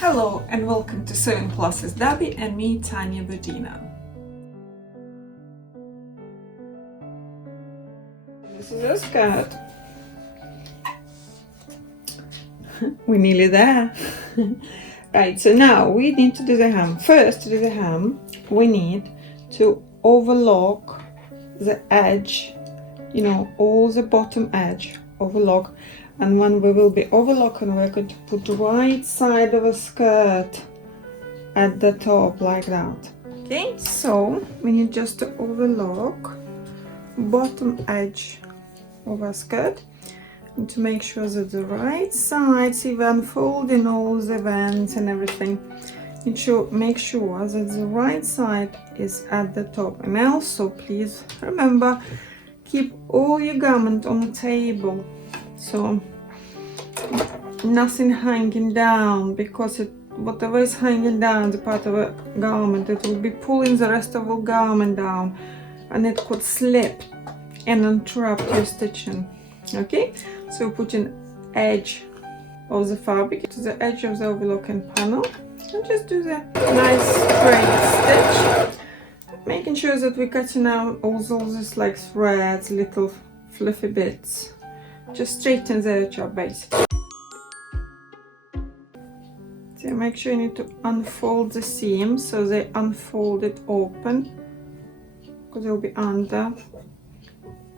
Hello and welcome to Sewing Classes Debbie and me, Tanya Budina. This is a skirt. We're nearly there. Right, so now we need to do the hem. First, to do the hem, we need to overlock the edge, all the bottom edge, overlock. And when we will be overlocking, we're going to put the right side of a skirt at the top like that. Okay, so we need just to overlock bottom edge of a skirt and to make sure that the right side, see, we're unfolding all the vents and everything. You should make sure that the right side is at the top. And also, please remember, keep all your garment on the table. So nothing hanging down, because whatever is hanging down, the part of a garment, it will be pulling the rest of the garment down and it could slip and interrupt your stitching. Okay, so put an edge of the fabric to the edge of the overlocking panel and just do the nice straight stitch, making sure that we're cutting out all those like threads, little fluffy bits. Just straighten the edge up basically. So make sure you need to unfold the seams so they unfold it open, because they'll be under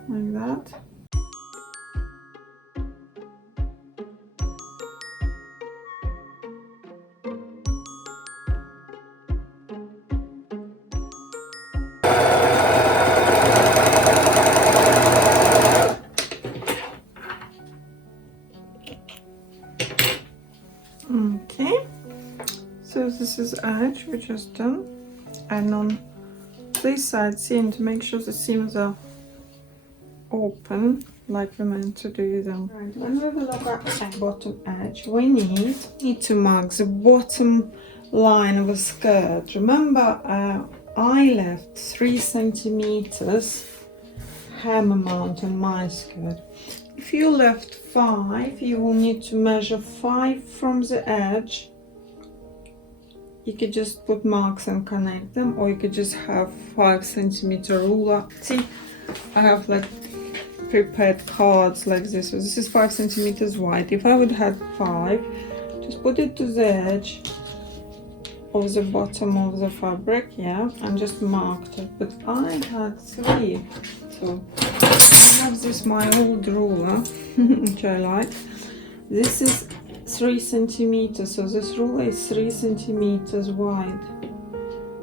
like that. Okay, so this is edge we just done, and on this side seam, to make sure the seams are open like we're meant to do them. Right, when we look at bottom edge, we need to mark the bottom line of a skirt. Remember, I left 3 centimeters hem amount on my skirt. If you left 5, you will need to measure 5 from the edge. You could just put marks and connect them, or you could just have 5 centimeter ruler. See, I have like prepared cards like this. So this is 5 centimeters wide. If I would have 5, just put it to the edge of the bottom of the fabric, yeah, and just marked it. But I had 3, so I have this my old ruler, which I like. This is 3 centimeters, so this ruler is 3 centimeters wide.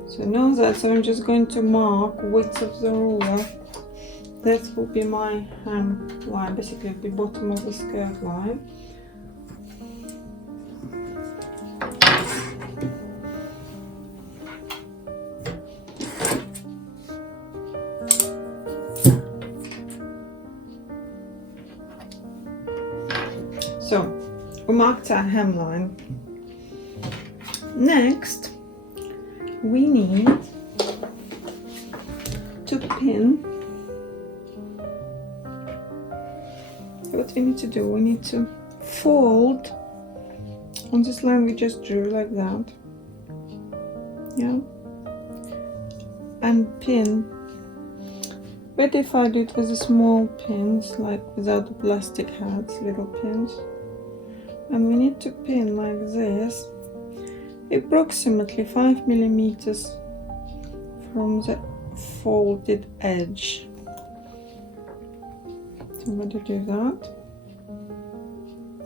So know that, so I'm just going to mark width of the ruler. That will be my hem line, basically the bottom of the skirt line. So we marked our hemline. Next, we need to pin. What we need to do, we need to fold on this line we just drew like that, yeah, and pin. But if I do it with the small pins, like without the plastic heads, little pins, and we need to pin like this, approximately 5 millimeters from the folded edge. So I'm going to do that.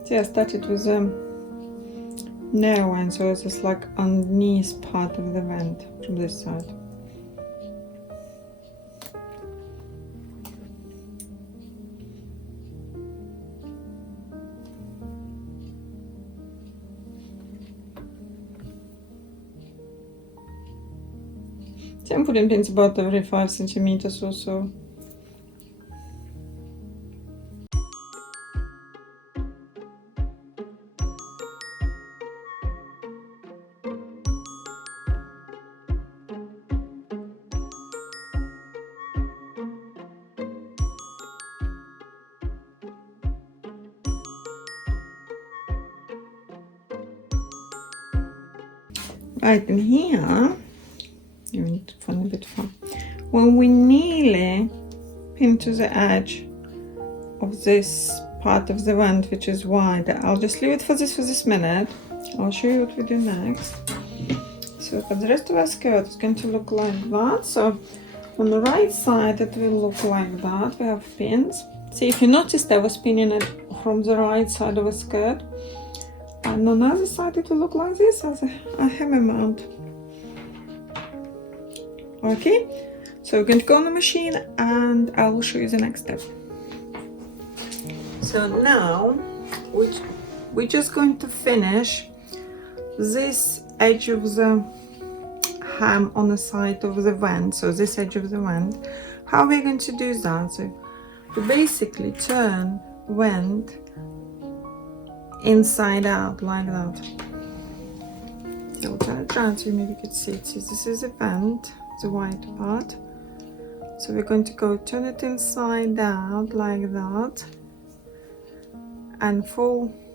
See, I started with a narrow one, so it's just like underneath part of the vent from this side. So I'm putting pins about every 5 centimeters or so. Right, and here, you need to find a bit far. When we nearly pin to the edge of this part of the vent, which is wide, I'll just leave it for this minute. I'll show you what we do next. So for the rest of our skirt, it's going to look like that. So on the right side, it will look like that. We have pins. See, if you noticed, I was pinning it from the right side of the skirt. And on the other side, it will look like this as a hem amount. Okay, so we're going to go on the machine and I will show you the next step. So now we're just going to finish this edge of the hem on the side of the vent, so this edge of the vent. How we're going to do that? So we basically turn vent inside out like that. So I'll turn it around so maybe you could see it. So this is the vent, the white part. So we're going to go turn it inside out like that and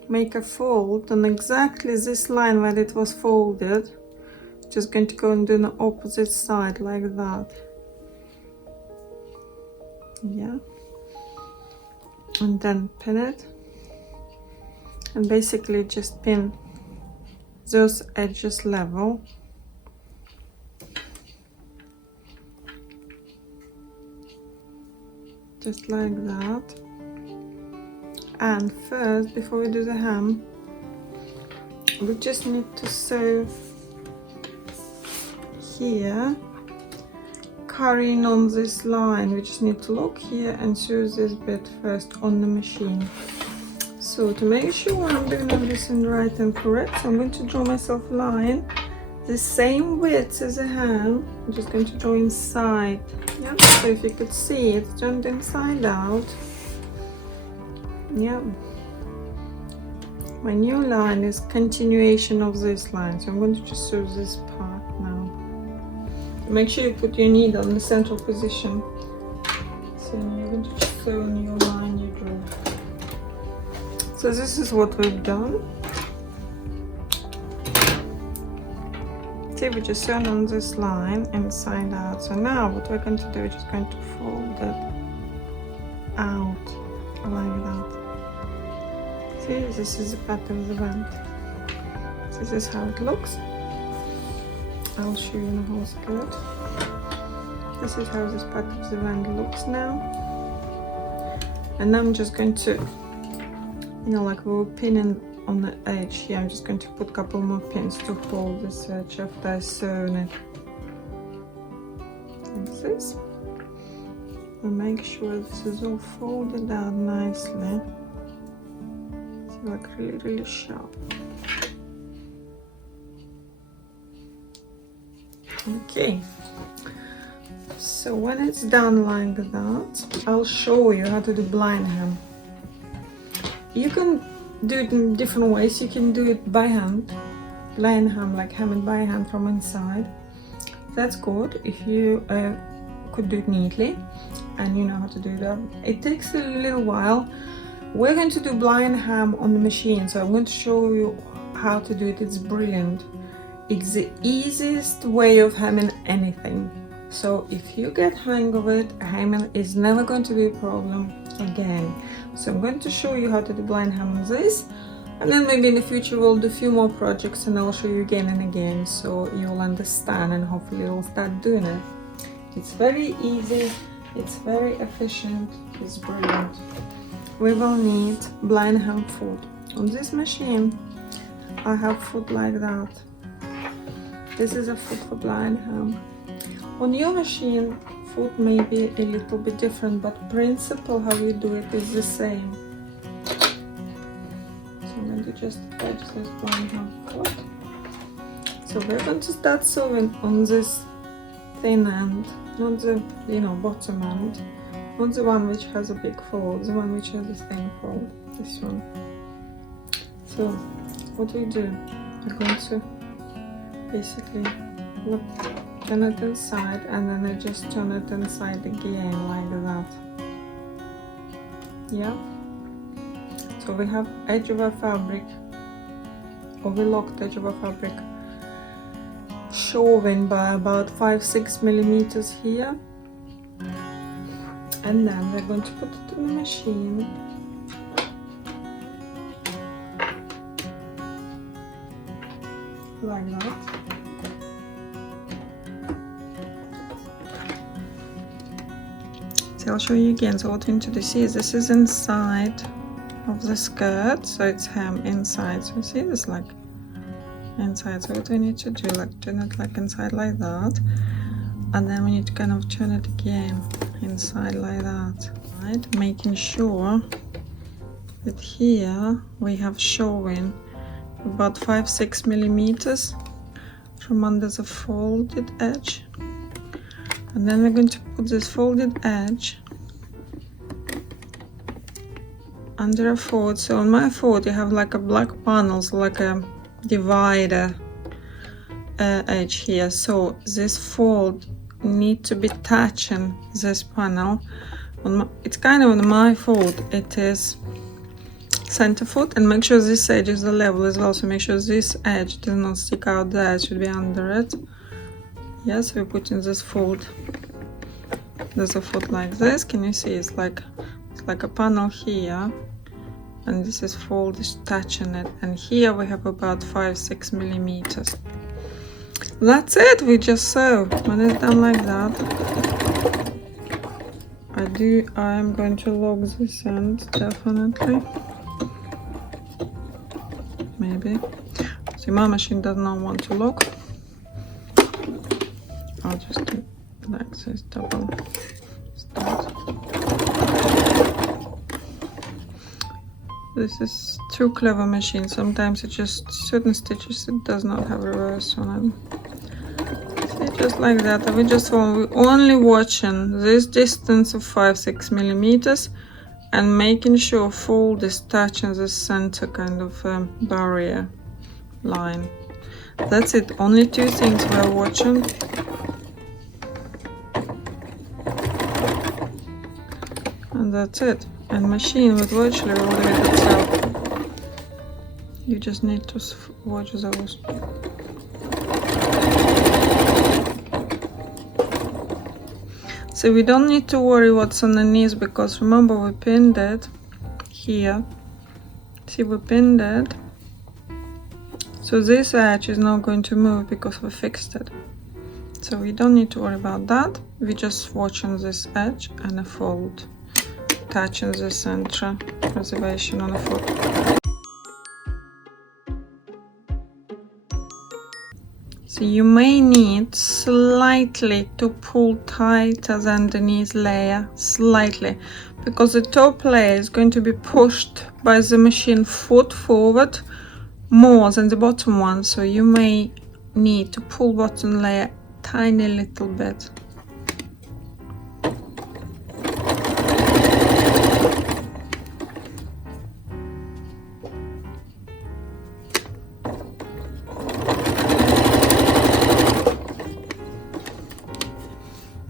make a fold on exactly this line where it was folded. Just going to go and do the opposite side like that. Yeah. And then pin it. And basically just pin those edges level. Just like that. And first, before we do the hem, we just need to sew here, carrying on this line. We just need to look here and sew this bit first on the machine. So to make sure I'm doing everything right and correct, so I'm going to draw myself a line the same width as the hem. I'm just going to draw inside. Yeah, so if you could see, it's turned inside out. Yeah, my new line is continuation of this line, so I'm going to just sew this part now. So make sure you put your needle in the central position. So you're going to just sew a new line you draw. So this is what we've done. See, we just sewn on this line inside out. So now what we're going to do, we're just going to fold it out like that. See, this is the pattern of the vent. This is how it looks. I'll show you in the whole skirt. This is how this part of the vent looks now. And now I'm just going to, you know, like we were pinning on the edge here, I'm just going to put a couple more pins to hold this edge after I've sewn it. Like this. And make sure this is all folded out nicely. So like really sharp. Okay. So when it's done like that, I'll show you how to do blind hem. You can do it in different ways. You can do it by hand, blind hem, like hem it by hand from inside. That's good if you could do it neatly and you know how to do that. It takes a little while. We're going to do blind hem on the machine, so I'm going to show you how to do it. It's brilliant. It's the easiest way of hemming anything. So if you get hang of it, hemming is never going to be a problem again. So I'm going to show you how to do blind hem on this, and then maybe in the future we'll do a few more projects and I'll show you again and again so you'll understand and hopefully you'll start doing it. It's very easy, it's very efficient, it's brilliant. We will need blind hem foot. On this machine I have foot like that. This is a foot for blind hem. On your machine, foot may be a little bit different, but principle how you do it is the same. So I'm going to just attach this blind hem foot. So we're going to start sewing on this thin end, not the bottom end, not the one which has a big fold, the one which has a thin fold, this one. So what we do, we're going to basically turn it inside and then I just turn it inside again like that. Yeah. So we have edge of our fabric, overlocked edge of our fabric shoving by about 5-6 millimeters here, and then we're going to put it in the machine. Like that. So I'll show you again. So what we need to do, see, this is inside of the skirt, so it's hem inside. So you see this like inside. So what we need to do, like turn it like inside like that, and then we need to kind of turn it again inside like that, right? Making sure that here we have showing about 5-6 millimeters from under the folded edge, and then we're going to put this folded edge under a fold. So on my fold you have like a black panel, so like a divider edge here, so this fold need to be touching this panel. It's kind of on my fold, it is center foot, and make sure this edge is the level as well, so make sure this edge does not stick out there, it should be under it. Yes, we're putting this fold, there's a foot like this, can you see, it's like a panel here, and this is fold is touching it, and here we have about 5-6 millimeters. That's it, we just sew. When it's done like that, I am going to lock this end, definitely. Maybe. See, my machine does not want to lock. I'll just do like this, double start. This is too clever machine. Sometimes it just certain stitches it does not have reverse on it. See, just like that. And we're only watching this distance of 5-6 millimeters and making sure fold is touching the center kind of barrier line. That's it. Only two things we're watching. And that's it. And machine will virtually regulate itself. You just need to watch those. So we don't need to worry what's underneath, because remember we pinned it here. See, we pinned it. So this edge is not going to move because we fixed it. So we don't need to worry about that. We're just watching this edge and a fold, touching the center reservation on the foot. So you may need slightly to pull tighter the underneath layer, slightly, because the top layer is going to be pushed by the machine foot forward more than the bottom one, so you may need to pull bottom layer tiny little bit.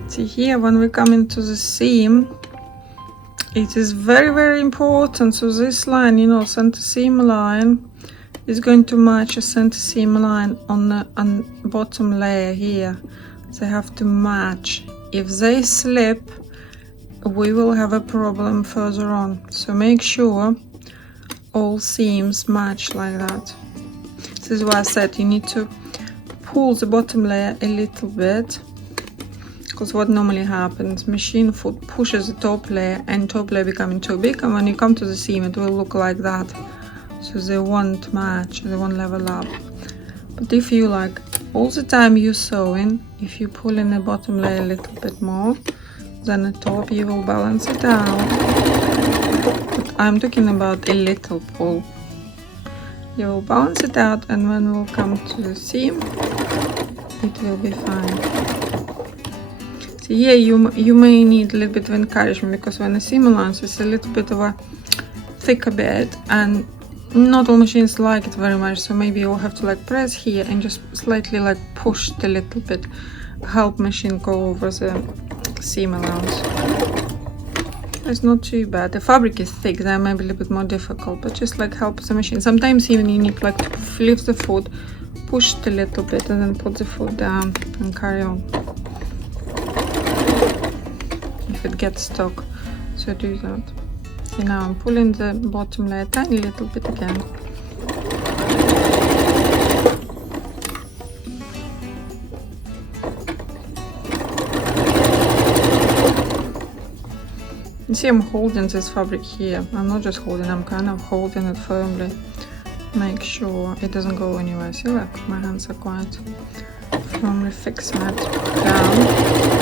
See here, when we come into the seam, it is very important, so this line, you know, center seam line is going to match a center seam line on the bottom layer here. They have to match. If they slip, we will have a problem further on, so make sure all seams match like that. This is why I said you need to pull the bottom layer a little bit, because what normally happens, machine foot pushes the top layer and top layer becoming too big, and when you come to the seam it will look like that, so they won't match, they won't level up. But if you like all the time you're sewing, if you pull in the bottom layer a little bit more than the top, you will balance it out. But I'm talking about a little pull. You will balance it out, and when we'll come to the seam it will be fine. Yeah, you may need a little bit of encouragement, because when the seam allowance is a little bit of a thicker bit, and not all machines like it very much, so maybe you'll have to like press here and just slightly like push a little bit, help machine go over the seam allowance. It's not too bad. The fabric is thick, that might be a little bit more difficult, but just like help the machine. Sometimes even you need like to lift the foot, push it a little bit and then put the foot down and carry on. If it gets stuck, so do that. Okay, now I'm pulling the bottom layer a tiny little bit again. You see I'm holding this fabric here. I'm not just holding, I'm kind of holding it firmly. Make sure it doesn't go anywhere. See, look, my hands are quite firmly fixing it down.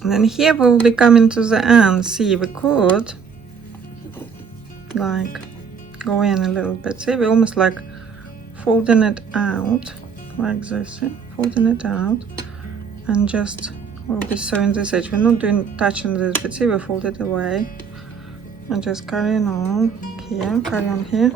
And then here we will be coming to the end. See, we could like go in a little bit. See, we're almost like folding it out like this. See? Folding it out and just we'll be sewing this edge. We're not doing touching this, but see, we fold it away and just carrying on here, carry on here.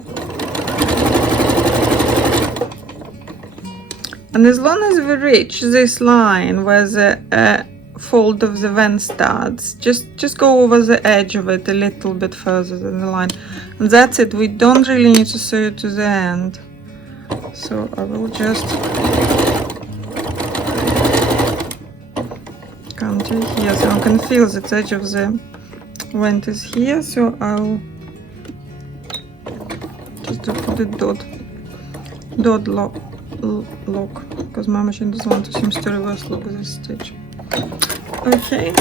And as long as we reach this line where the fold of the vent starts, just go over the edge of it a little bit further than the line, and that's it. We don't really need to sew it to the end, so I will just come to here so I can feel that edge of the vent is here, so I'll just put a dot lock because my machine doesn't want to seem to reverse lock this stitch. Okay,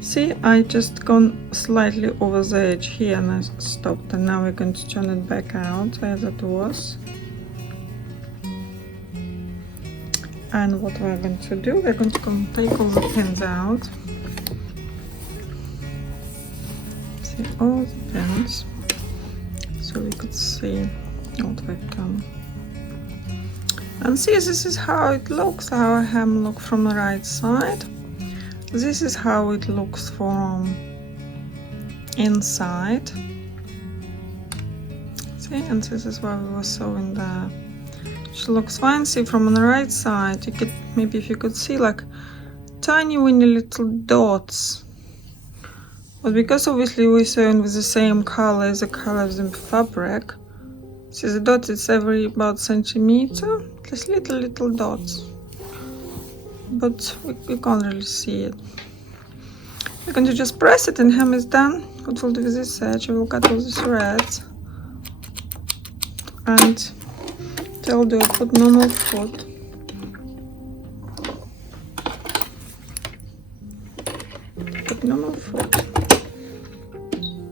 see, I just gone slightly over the edge here and I stopped, and now we're going to turn it back out as it was. And what we're going to do, we're going to take all the pins out. See all the pins, so we could see what we've done. And see, this is how it looks, how a hem looks from the right side. This is how it looks from inside. See, and this is where we were sewing there. She looks fine. See, from the right side, you could maybe if you could see like tiny weeny little dots. But because obviously we're sewing with the same color as the color of the fabric, see the dots, it's every about centimeter. Just little dots, but we can't really see it. We're going to just press it and hem is done. What we'll do with this edge, we'll cut all the threads, and I'll do put normal foot,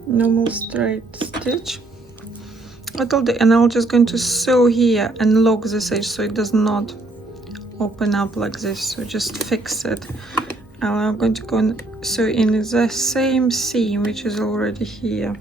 normal straight stitch. And I'm just going to sew here and lock this edge so it does not open up like this. So just fix it. And I'm going to go and sew in the same seam which is already here.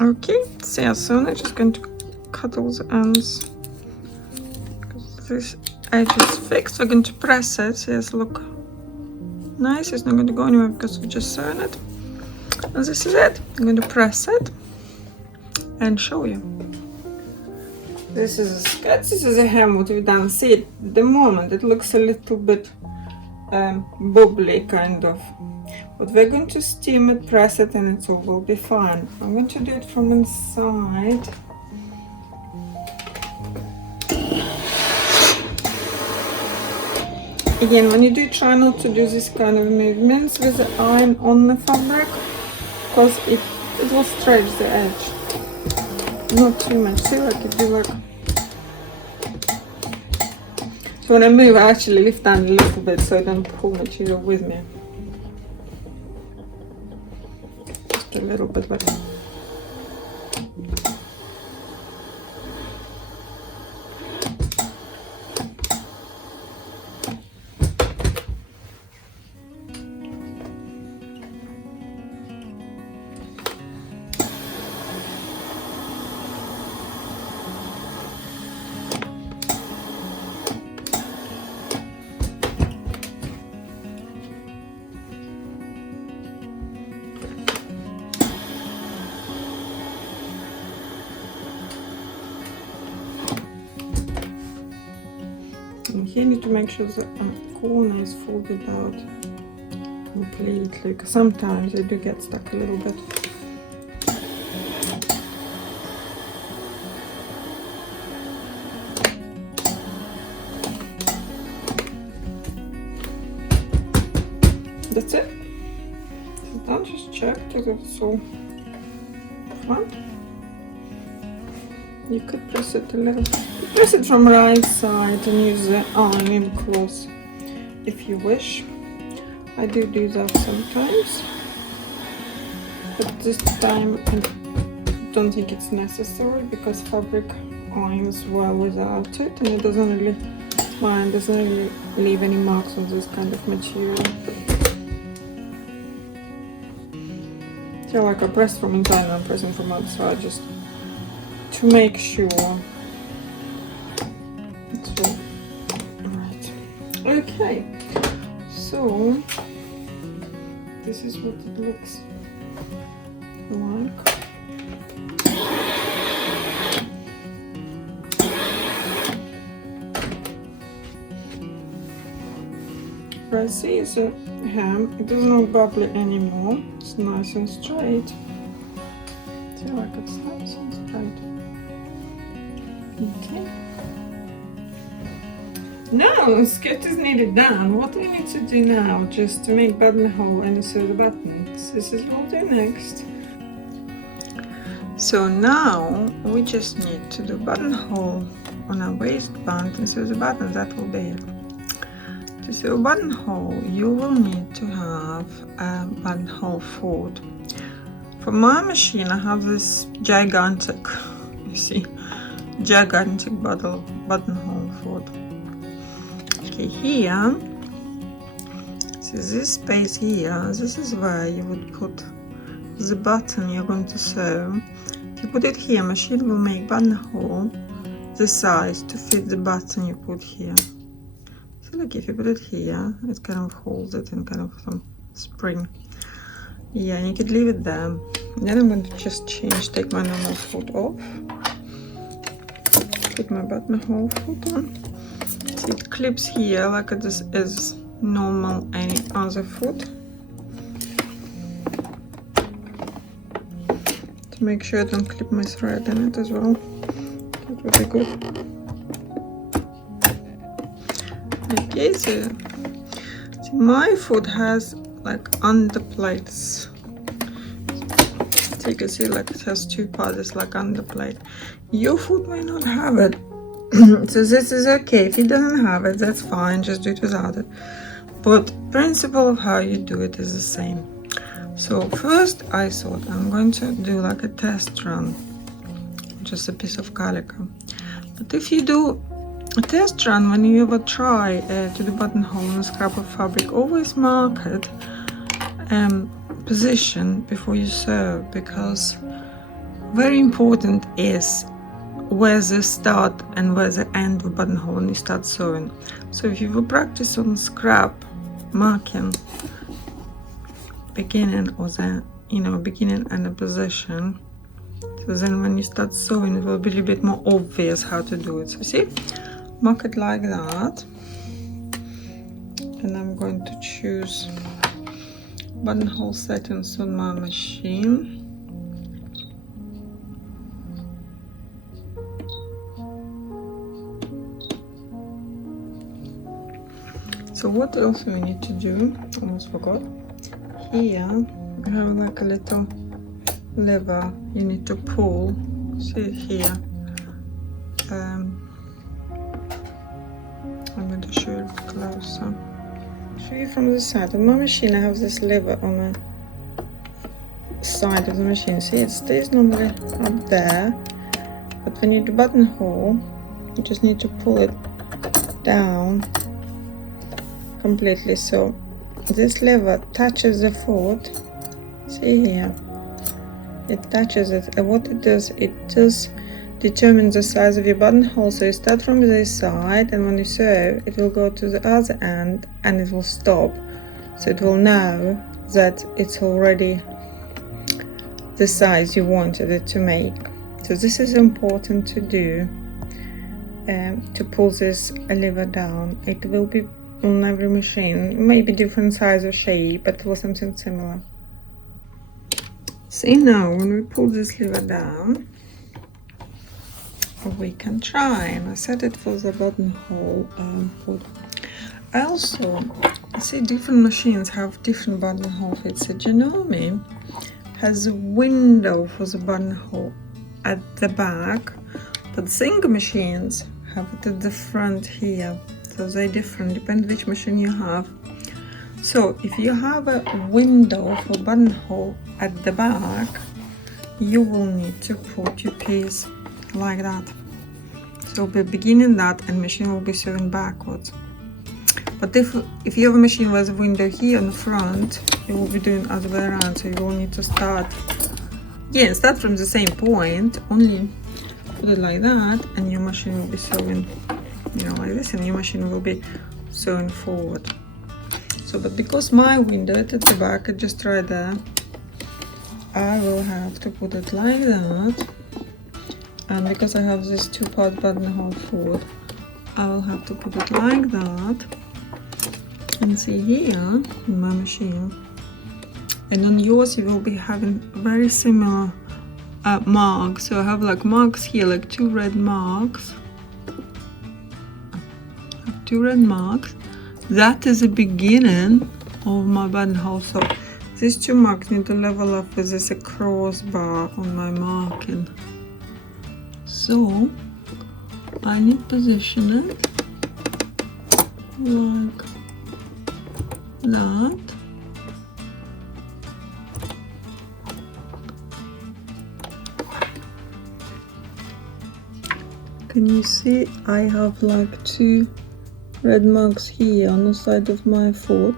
Okay, so I'm just going to cut all the ends. This edge is fixed. We're going to press it. Yes, look nice. It's not going to go anywhere because we just sewn it. And this is it. I'm going to press it and show you. This is a sketch. This is a hem what we've done. See, at the moment it looks a little bit bubbly kind of. But we're going to steam it, press it, and it all will be fine. I'm going to do it from inside. Again, when you do, try not to do this kind of movements with the iron on the fabric, because it will stretch the edge. Not too much. See, like if you like So when I move, I actually lift down a little bit so I don't pull material with me. Just a little bit, but and here you need to make sure the corner is folded out completely, because sometimes they do get stuck a little bit. That's it. So don't just check to the so front. You could press it a little. Press it from right side and use the ironing cloth if you wish. I do that sometimes, but this time I don't think it's necessary because fabric irons well without it, and it doesn't really leave any marks on this kind of material. So like I press from inside and I'm pressing from outside just to make sure. Right. Okay. So this is what it looks like. I see the hem, it doesn't look bubbly anymore. It's nice and straight. See, like it's nice and straight. Okay. Now, skirt is nearly done. What do we need to do now? Just to make buttonhole and sew the buttons. This is what we'll do next. So now we just need to do buttonhole on our waistband and sew the buttons. That will be it. To sew a buttonhole, you will need to have a buttonhole fold. For my machine, I have this gigantic, you see, gigantic buttonhole fold. Okay, here, so this space here, this is where you would put the button you're going to sew. If you put it here, machine will make buttonhole the size to fit the button you put here. So like if you put it here, it kind of holds it in kind of some spring. Yeah, and you could leave it there. Then I'm going to just take my normal foot off. Put my buttonhole foot on. See, it clips here like this is normal any other foot. To make sure I don't clip my thread in it as well. That would be good. Okay, so see, my foot has like underplates. So you can see like it has two parts, it's like underplate. Your foot may not have it. So this is okay. If it doesn't have it, that's fine, just do it without it. But principle of how you do it is the same. So first I thought I'm going to do like a test run, just a piece of calico. But if you do a test run, when you ever try to do buttonhole on a scrap of fabric, always mark it position before you sew, because very important is where the start and where the end of buttonhole when you start sewing. So if you will practice on scrap marking beginning or the beginning and the position, so then when you start sewing it will be a little bit more obvious how to do it. So see, mark it like that, and I'm going to choose buttonhole settings on my machine. So what else we need to do, almost forgot, here we have like a little lever you need to pull, see here. I'm going show you closer. Show you from the side. On my machine I have this lever on the side of the machine. See, it stays normally up there, but when you do buttonhole, you just need to pull it down completely. So this lever touches the foot. See here, it touches it, and what it does, it just determines the size of your buttonhole. So you start from this side, and when you sew, it will go to the other end and it will stop. So it will know that it's already the size you wanted it to make. So this is important to do, to pull this lever down. It will be on every machine, maybe different size or shape, but it was something similar. See, now when we pull this lever down, we can try, and I set it for the buttonhole foot. I also see different machines have different buttonhole fits. So Janome has a window for the buttonhole at the back, but Singer machines have it at the front here. So they're different, depends which machine you have. So if you have a window for buttonhole at the back, you will need to put your piece like that. So we'll be beginning that, and machine will be sewing backwards. But if you have a machine with a window here on the front, you will be doing other way around. So you will need to start from the same point, only put it like that, and your machine will be sewing, like this, and your machine will be sewing forward. So, but because my window is at the back, I just right there, I will have to put it like that. And because I have this two-part buttonhole foot, I will have to put it like that. And see here in my machine, and on yours you will be having very similar marks. So I have like marks here, like two red marks. That is the beginning of my buttonhole. So these two marks need to level up with this crossbar on my marking. So I need to position it like that. Can you see I have like two red marks here on the side of my foot?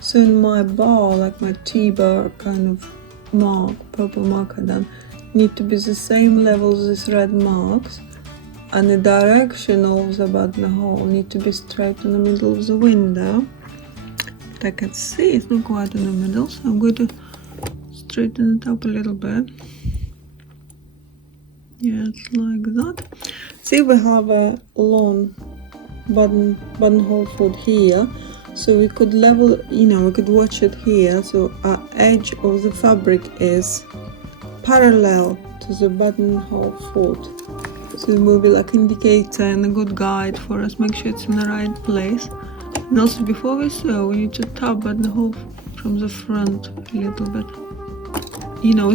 So in my bar, like my T-bar kind of mark, purple marker, then need to be the same level as these red marks, and the direction of the buttonhole need to be straight in the middle of the window. But I can see it's not quite in the middle, so I'm going to straighten it up a little bit. Yes, like that. See, we have a long buttonhole foot here, so we could level, we could watch it here. So our edge of the fabric is parallel to the buttonhole foot. So it will be like indicator and a good guide for us, make sure it's in the right place. And also before we sew, we need to tap buttonhole from the front a little bit.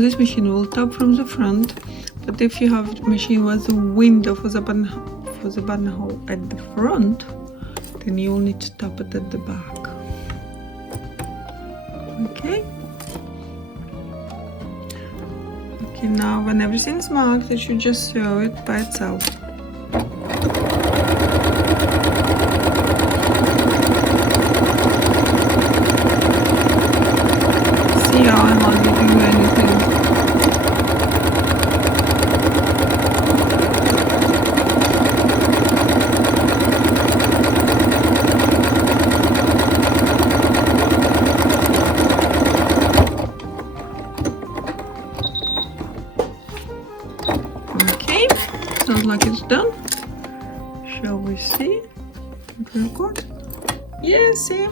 This machine will tap from the front, but if you have a machine with a window for the buttonhole at the front, then you'll need to tap it at the back. Okay. Okay, now when everything's marked, you should just sew it by itself. See how I'm hardly doing anything. Sounds like it's done. Shall we see? Very good. Yeah, see?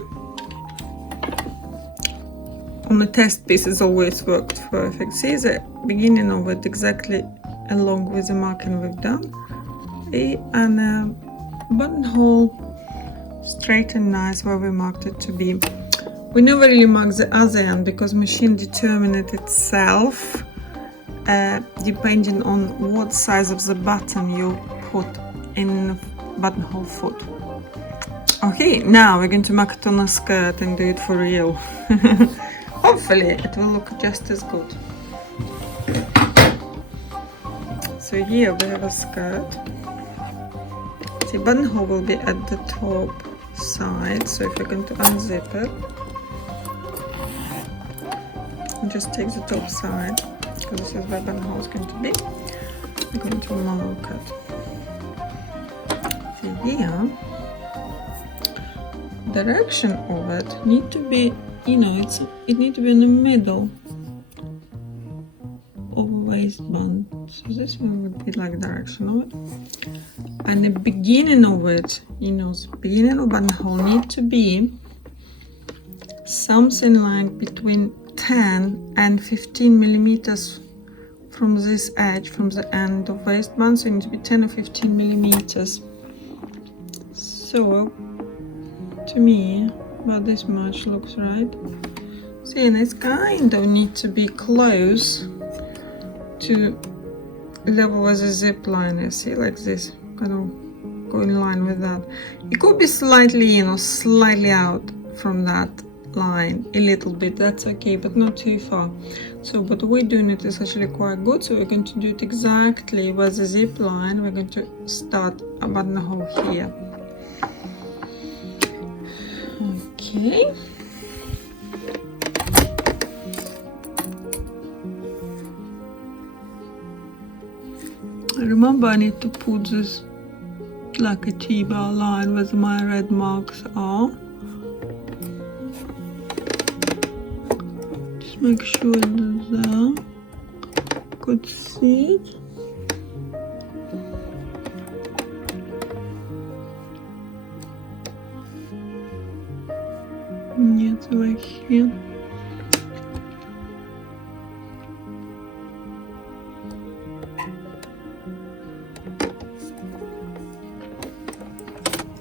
On the test piece it's always worked perfect. See the beginning of it exactly along with the marking we've done. And a buttonhole straight and nice where we marked it to be. We never really mark the other end because machine determines it itself. Depending on what size of the button you put in buttonhole foot. Okay, now we're going to mark it on a skirt and do it for real. Hopefully it will look just as good. So here we have a skirt. The buttonhole will be at the top side, so if you're going to unzip it, just take the top side, because this is where the buttonhole is going to be. I'm going to mark it. So here, direction of it need to be, you know, it need to be in the middle of a waistband. So this one would be like direction of it. And the beginning of it, you know, the beginning of buttonhole need to be something like between 10 and 15 millimeters from this edge, from the end of waistband. So it needs to be 10 or 15 millimeters. So to me, about this much looks right. See, and it's kind of need to be close to level with the zip line. You see, like this, kind of go in line with that. It could be slightly, you know, slightly out from that line a little bit, that's okay, but not too far. So but the way doing it is actually quite good. So we're going to do it exactly with the zip line. We're going to start a buttonhole here. Okay. Remember, I need to put this like a T-bar line where my red marks are. Just make sure it's there. Could see it. Yeah, it's right here.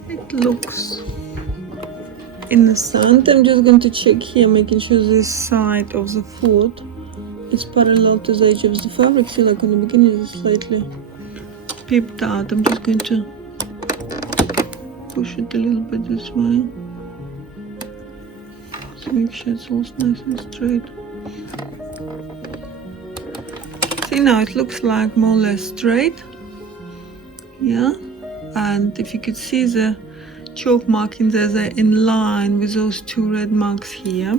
It looks in the sand. I'm just going to check here, making sure this side of the foot is parallel to the edge of the fabric. See, like in the beginning it's slightly peeped out. I'm just going to push it a little bit this way. So make sure it's all nice and straight. See, now it looks like more or less straight. Yeah, and if you could see the chalk markings there, they're in line with those two red marks here.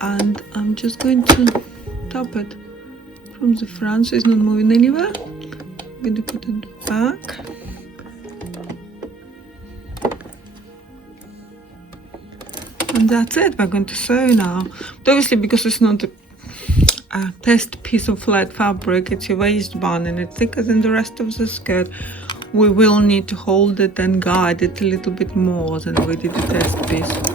And I'm just going to top it from the front so it's not moving anywhere. I'm going to put it back. And that's it. We're going to sew now. But obviously, because it's not a test piece of flat fabric, it's a waistband and it's thicker than the rest of the skirt, we will need to hold it and guide it a little bit more than we did the test piece.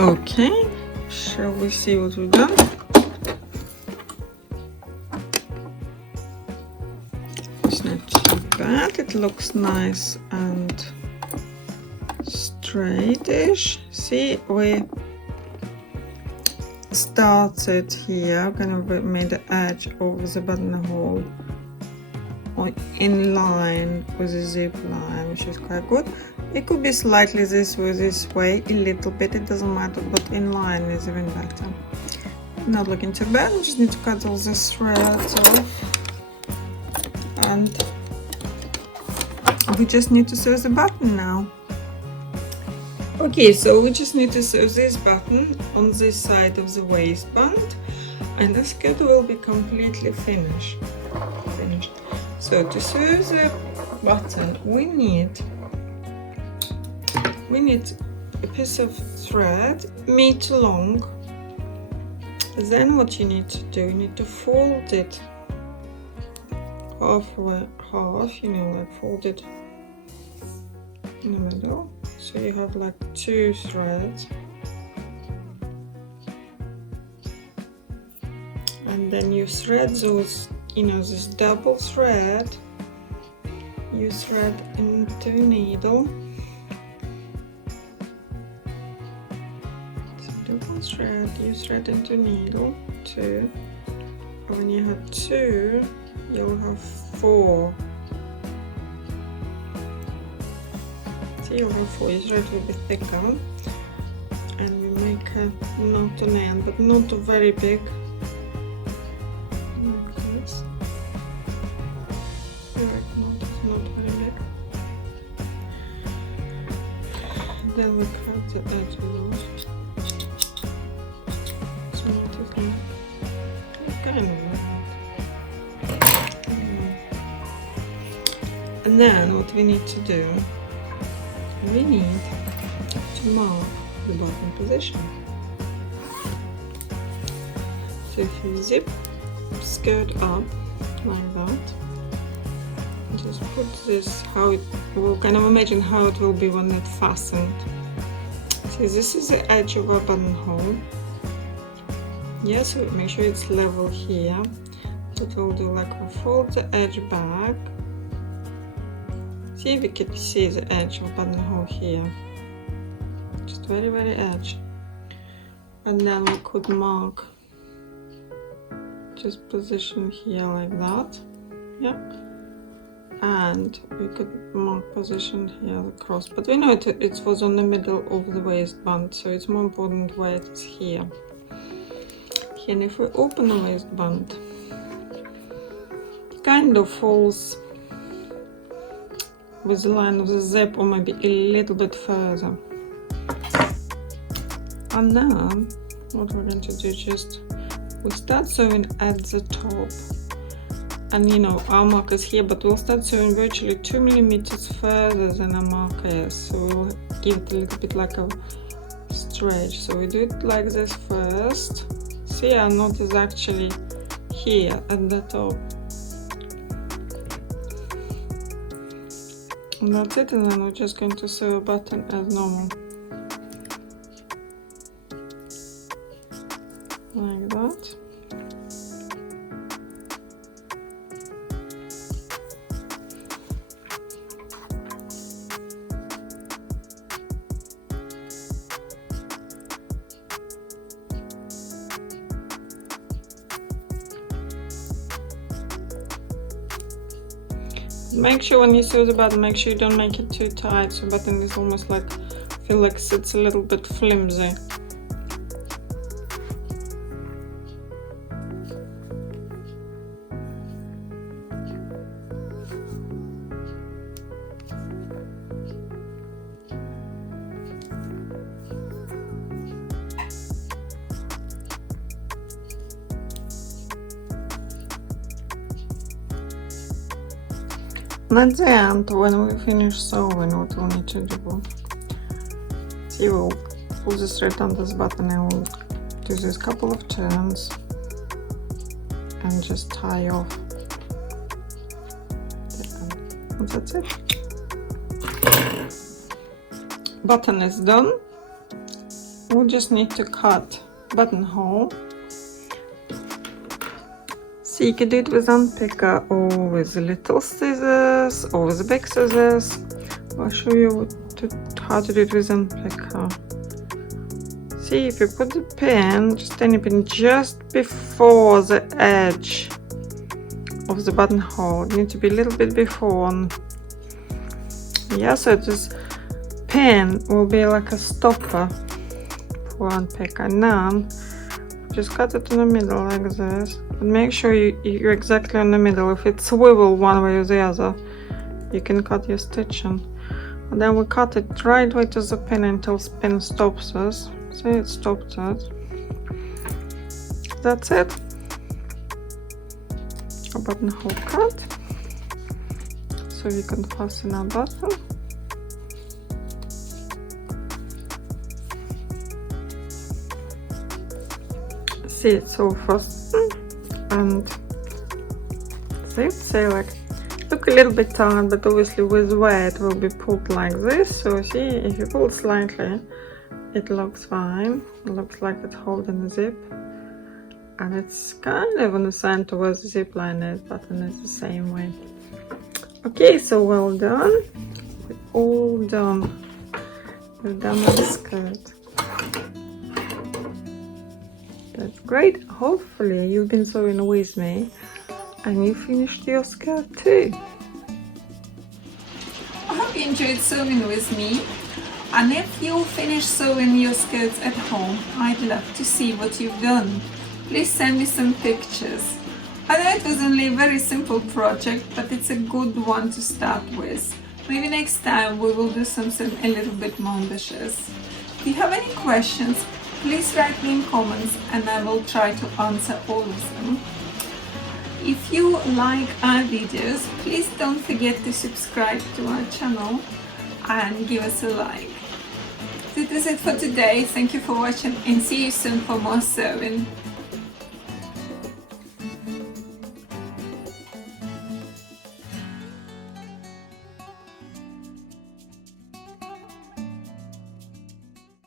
Okay, shall we see what we've done? It's not too bad, it looks nice and straightish. See, we started here, kind of made the edge of the buttonhole in line with the zip line, which is quite good. It could be slightly this way, a little bit, it doesn't matter, but in line is even better. Not looking too bad. I just need to cut all these threads off. And we just need to sew the button now. Okay, so we just need to sew this button on this side of the waistband, and the skirt will be completely finished. So to sew the button, we need a piece of thread 1 meter long. Then what you need to do, you need to fold it half, you know, like fold it in the middle, so you have like 2 threads, and then you thread those, you know, this double thread, you thread into needle, so double thread, you thread into needle 2, when you have 2 you'll have 4. So you'll have 4, you thread will be thicker, and we make a knot on the end, but not very big, like this. Direct knot is not very big. Then we cut the edge of those. So knot is like kind of like that. And then what we need to do, we need to mark the bottom position. So if you zip skirt up like that, just put this, how it will kind of imagine how it will be when it's fastened. See, this is the edge of our buttonhole. Yeah, so make sure it's level here. What we'll do, like we'll fold the edge back. See if you can see the edge of buttonhole here. Just very, very edge. And then we could mark, just position here like that. Yeah. And we could mark position here across. But we know it was on the middle of the waistband, so it's more important where it's here. And if we open the waistband, it kind of falls with the line of the zip, or maybe a little bit further. And then what we're going to do, just we start sewing at the top, and you know our mark is here, but we'll start sewing virtually 2 millimeters further than our marker is, so we'll give it a little bit like a stretch. So we do it like this first. See, our knot is actually here at the top. And that's it, and then we're just going to sew a button as normal. Like that. Make sure when you sew the button, make sure you don't make it too tight, so the button is almost like, feel like it's a little bit flimsy. And at the end, when we finish sewing, what we'll need to do, see, we'll pull this thread on this button and we'll do this couple of turns and just tie off the end. And that's it. Button is done. We'll just need to cut buttonhole. So you can do it with unpicker or with little scissors or with big scissors. I'll show you how to do it with unpicker. See, if you put the pin, just tiny pin, just before the edge of the buttonhole, it needs to be a little bit before. Yeah, so this pin will be like a stopper for unpicker. Now, just cut it in the middle like this. But make sure you're exactly in the middle. If it swivel one way or the other, you can cut your stitching. And then we cut it right way to the pin until the pin stops us. See, it stopped it. That's it. A buttonhole cut. So you can fasten our button. See, it's all fastened. And zip. So like, look a little bit tight, but obviously with wear it will be pulled like this. So see, if you pull slightly, it looks fine. It looks like it's holding the zip. And it's kind of on the center where the zip line is, but then it's the same way. Okay, so well done. We're all done. We're done with the skirt. That's great. Hopefully you've been sewing with me and you finished your skirt too. I hope you enjoyed sewing with me. And if you finish sewing your skirts at home, I'd love to see what you've done. Please send me some pictures. I know it was only a very simple project, but it's a good one to start with. Maybe next time we will do something a little bit more ambitious. If you have any questions, please write me in comments and I will try to answer all of them. If you like our videos, please don't forget to subscribe to our channel and give us a like. This is it for today. Thank you for watching and see you soon for more sewing.